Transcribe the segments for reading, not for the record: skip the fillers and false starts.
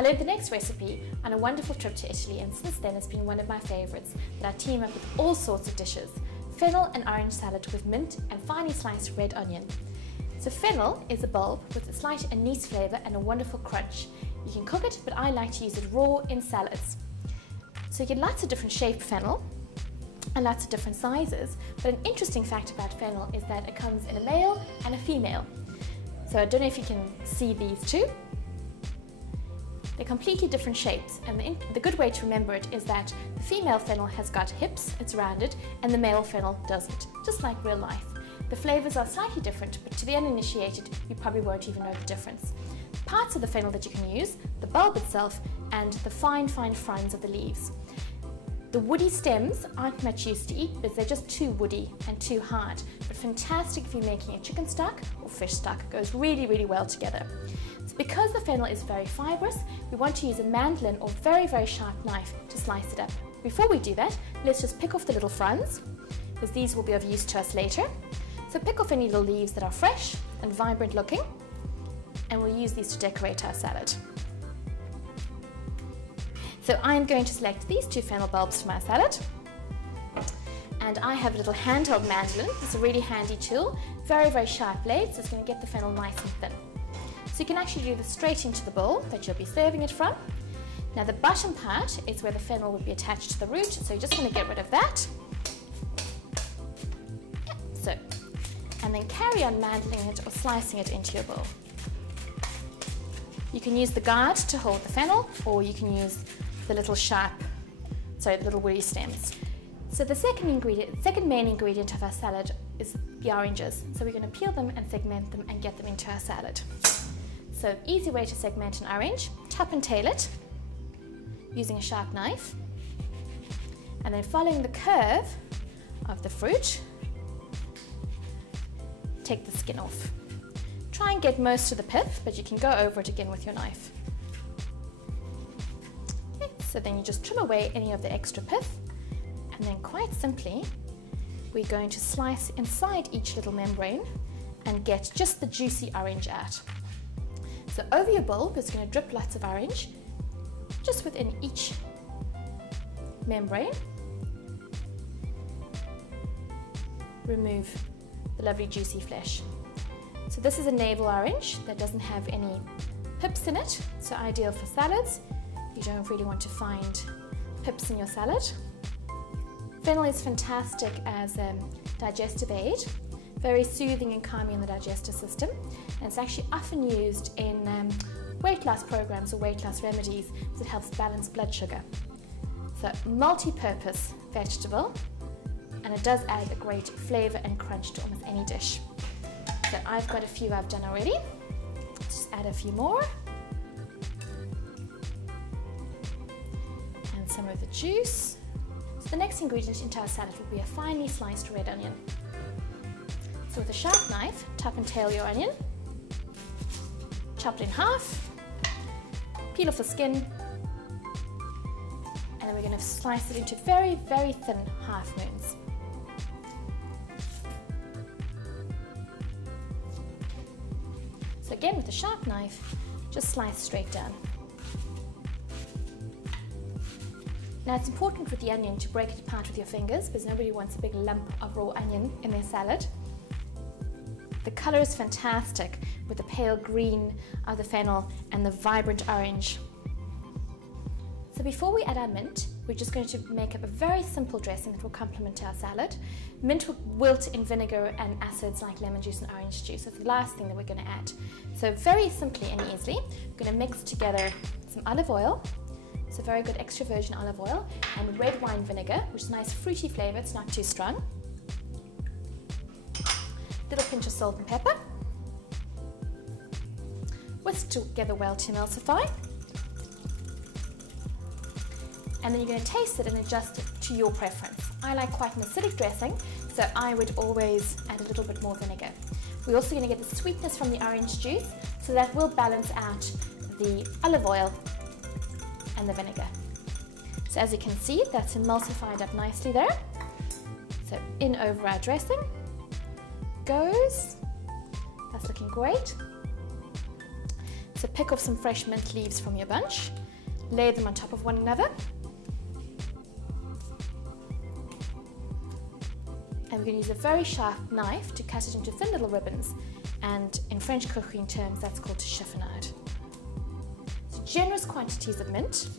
I learned the next recipe on a wonderful trip to Italy, and since then it's been one of my favourites that I team up with all sorts of dishes. Fennel and orange salad with mint and finely sliced red onion. So fennel is a bulb with a slight anise flavour and a wonderful crunch. You can cook it, but I like to use it raw in salads. So you get lots of different shaped fennel and lots of different sizes, but an interesting fact about fennel is that it comes in a male and a female. So I don't know if you can see these two. They're completely different shapes, and the good way to remember it is that the female fennel has got hips, it's rounded, and the male fennel doesn't, just like real life. The flavours are slightly different, but to the uninitiated, you probably won't even know the difference. Parts of the fennel that you can use, the bulb itself, and the fine fronds of the leaves. The woody stems aren't much use to eat because they're just too woody and too hard, but fantastic if you're making a chicken stock or fish stock. It goes really well together. So because the fennel is very fibrous, we want to use a mandolin or very sharp knife to slice it up. Before we do that, let's just pick off the little fronds, because these will be of use to us later. So pick off any little leaves that are fresh and vibrant looking, and we'll use these to decorate our salad. So I'm going to select these two fennel bulbs for my salad, and I have a little handheld mandolin. It's a really handy tool, very sharp blades, so it's going to get the fennel nice and thin. So you can actually do this straight into the bowl that you'll be serving it from. Now the bottom part is where the fennel would be attached to the root, so you're just going to get rid of that. So, and then carry on mandolining it or slicing it into your bowl. You can use the guard to hold the fennel, or you can use the little little woody stems. So the second main ingredient of our salad is the oranges. So we're going to peel them and segment them and get them into our salad. So easy way to segment an orange, top and tail it using a sharp knife, and then following the curve of the fruit, take the skin off. Try and get most of the pith, but you can go over it again with your knife. Okay, so then you just trim away any of the extra pith, and then quite simply we're going to slice inside each little membrane and get just the juicy orange out. So over your bulb is going to drip lots of orange just within each membrane. Remove the lovely juicy flesh. So this is a navel orange that doesn't have any pips in it, so ideal for salads. You don't really want to find pips in your salad. Fennel is fantastic as a digestive aid, very soothing and calming in the digestive system, and it's actually often used in weight loss programs or weight loss remedies because it helps balance blood sugar. So multi-purpose vegetable, and it does add a great flavour and crunch to almost any dish. So I've got a few I've done already. Let's just add a few more. And some of the juice. So the next ingredient into our salad will be a finely sliced red onion. So with a sharp knife, top and tail your onion. Chop it in half. Peel off the skin. And then we're going to slice it into very thin half moons. So again, with a sharp knife, just slice straight down. Now it's important with the onion to break it apart with your fingers because nobody wants a big lump of raw onion in their salad. The colour is fantastic with the pale green of the fennel and the vibrant orange. So before we add our mint, we're just going to make up a very simple dressing that will complement our salad. Mint will wilt in vinegar and acids like lemon juice and orange juice. That's the last thing that we're going to add. So very simply and easily, we're going to mix together some olive oil, so very good extra virgin olive oil, and red wine vinegar, which is a nice fruity flavour, it's not too strong. Little pinch of salt and pepper. Whisk together well to emulsify. And then you're going to taste it and adjust it to your preference. I like quite an acidic dressing, so I would always add a little bit more vinegar. We're also going to get the sweetness from the orange juice, so that will balance out the olive oil and the vinegar. So as you can see, that's emulsified up nicely there. So in over our dressing goes. That's looking great. So pick off some fresh mint leaves from your bunch, lay them on top of one another, and we're going to use a very sharp knife to cut it into thin little ribbons, and in French cooking terms that's called chiffonade. So generous quantities of mint.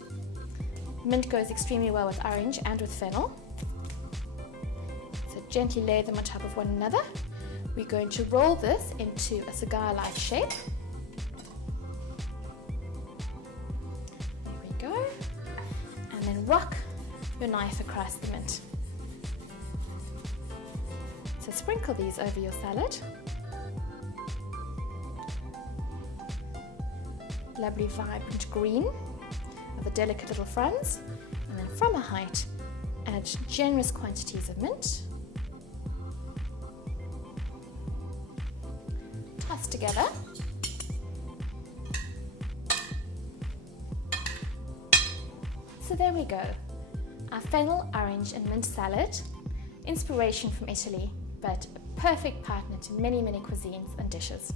Mint goes extremely well with orange and with fennel. So gently lay them on top of one another. We're going to roll this into a cigar-like shape. There we go. And then rock your knife across the mint. So sprinkle these over your salad. Lovely vibrant green with the delicate little fronds, and then from a height add generous quantities of mint. Toss together. So there we go, our fennel, orange and mint salad. Inspiration from Italy, but a perfect partner to many, many cuisines and dishes.